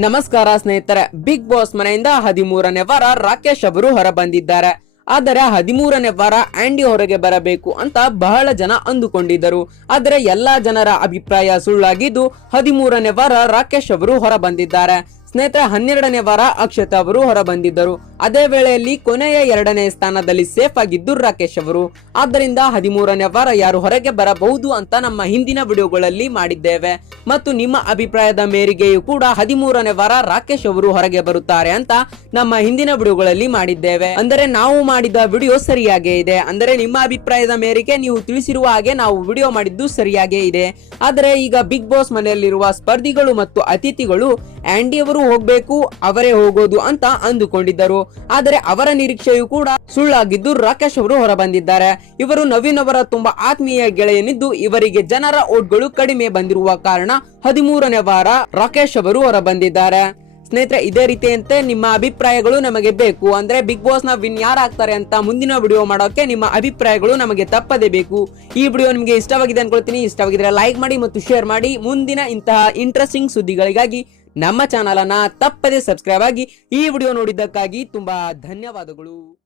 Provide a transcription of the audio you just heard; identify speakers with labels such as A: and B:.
A: ನಮಸ್ಕಾರ ಸ್ನೇಹಿತರೆ big boss ಮನೆಯಿಂದ ಹದಿಮೂರನೇ ವಾರ ರಾಕೇಶ್ ಅವರು ಹೊರ ಬಂದಿದ್ದಾರೆ ಆದರೆ ಹದಿಮೂರನೇ ವಾರ ಆಂಡಿ ಹೊರಗೆ ಬರಬೇಕು ಅಂತ ಬಹಳ ಜನ ಅಂದುಕೊಂಡಿದ್ದರು. ಆದರೆ ಎಲ್ಲಾ ಜನರ ಅಭಿಪ್ರಾಯ ಸುಳ್ಳಾಗಿದ್ದು ಹದಿಮೂರನೇ ವಾರ ರಾಕೇಶ್ ಅವರು ಹೊರ ಬಂದಿದ್ದಾರೆ ಸ್ನೇಹಿತರೆ, ಹನ್ನೆರಡನೇ ವಾರ ಅಕ್ಷತಾ ಅವರು ಹೊರ ಬಂದಿದ್ದರು ಅದೇ ವೇಳೆಯಲ್ಲಿ ಕೊನೆಯ ಎರಡನೇ ಸ್ಥಾನದಲ್ಲಿ ಸೇಫ್ ಆಗಿದ್ದು ರಾಕೇಶ್ ಅವರು. ಆದ್ದರಿಂದ ಹದಿಮೂರನೇ ವಾರ ಯಾರು ಹೊರಗೆ ಬರಬಹುದು ಅಂತ ನಮ್ಮ ಹಿಂದಿನ ವಿಡಿಯೋಗಳಲ್ಲಿ ಮಾಡಿದ್ದೇವೆ. ಮತ್ತು ನಿಮ್ಮ ಅಭಿಪ್ರಾಯದ ಮೇರೆಗೆಯೂ ಕೂಡ ಹದಿಮೂರನೇ ವಾರ ರಾಕೇಶ್ ಅವರು ಹೊರಗೆ ಬರುತ್ತಾರೆ ಅಂತ ನಮ್ಮ ಹಿಂದಿನ ವಿಡಿಯೋಗಳಲ್ಲಿ ಮಾಡಿದ್ದೇವೆ. ಅಂದರೆ ನಾವು ಮಾಡಿದ ವಿಡಿಯೋ ಸರಿಯಾಗೇ ಇದೆ. ಅಂದರೆ ನಿಮ್ಮ ಅಭಿಪ್ರಾಯದ ಮೇರೆಗೆ ನೀವು ತಿಳಿಸಿರುವ ಹಾಗೆ ನಾವು ವಿಡಿಯೋ ಮಾಡಿದ್ದು ಸರಿಯಾಗೇ ಇದೆ. ಆದರೆ ಈಗ ಬಿಗ್ ಬಾಸ್ ಮನೆಯಲ್ಲಿರುವ ಸ್ಪರ್ಧಿಗಳು ಮತ್ತು ಅತಿಥಿಗಳು ಆಂಡಿ ಅವರು ಹೋಗ್ಬೇಕು, ಅವರೇ ಹೋಗೋದು ಅಂತ ಅಂದುಕೊಂಡಿದ್ದರು. ಆದರೆ ಅವರ ನಿರೀಕ್ಷೆಯು ಕೂಡ ಸುಳ್ಳಾಗಿದ್ದು ರಾಕೇಶ್ ಅವರು ಹೊರಬಂದಿದ್ದಾರೆ. ಇವರು ನವೀನ್ ಅವರ ತುಂಬಾ ಆತ್ಮೀಯ ಗೆಳೆಯನಿದ್ದು, ಇವರಿಗೆ ಜನರ ಓಟ್ಗಳು ಕಡಿಮೆ ಬಂದಿರುವ ಕಾರಣ ಹದಿಮೂರನೇ ವಾರ ರಾಕೇಶ್ ಅವರು ಹೊರಬಂದಿದ್ದಾರೆ. ಸ್ನೇಹಿತರೆ, ಇದೇ ರೀತಿಯಂತೆ ನಿಮ್ಮ ಅಭಿಪ್ರಾಯಗಳು ನಮಗೆ ಬೇಕು. ಅಂದ್ರೆ ಬಿಗ್ ಬಾಸ್ನ ವಿನ್ ಯಾರಾಗ್ತಾರೆ ಅಂತ ಮುಂದಿನ ವಿಡಿಯೋ ಮಾಡೋಕೆ ನಿಮ್ಮ ಅಭಿಪ್ರಾಯಗಳು ನಮಗೆ ತಪ್ಪದೇ ಬೇಕು. ಈ ವಿಡಿಯೋ ನಿಮಗೆ ಇಷ್ಟವಾಗಿದೆ ಅನ್ಕೊಳ್ತೀನಿ. ಇಷ್ಟವಾಗಿದ್ರೆ ಲೈಕ್ ಮಾಡಿ ಮತ್ತು ಶೇರ್ ಮಾಡಿ. ಮುಂದಿನ ಇಂತಹ ಇಂಟ್ರೆಸ್ಟಿಂಗ್ ಸುದ್ದಿಗಳಿಗಾಗಿ ನಮ್ಮ ಚಾನಲನ್ನು ತಪ್ಪದೆ ಸಬ್ಸ್ಕ್ರೈಬ್ ಆಗಿ ಈ ವಿಡಿಯೋ ನೋಡಿದ್ದಕ್ಕಾಗಿ ತುಂಬಾ ಧನ್ಯವಾದಗಳು.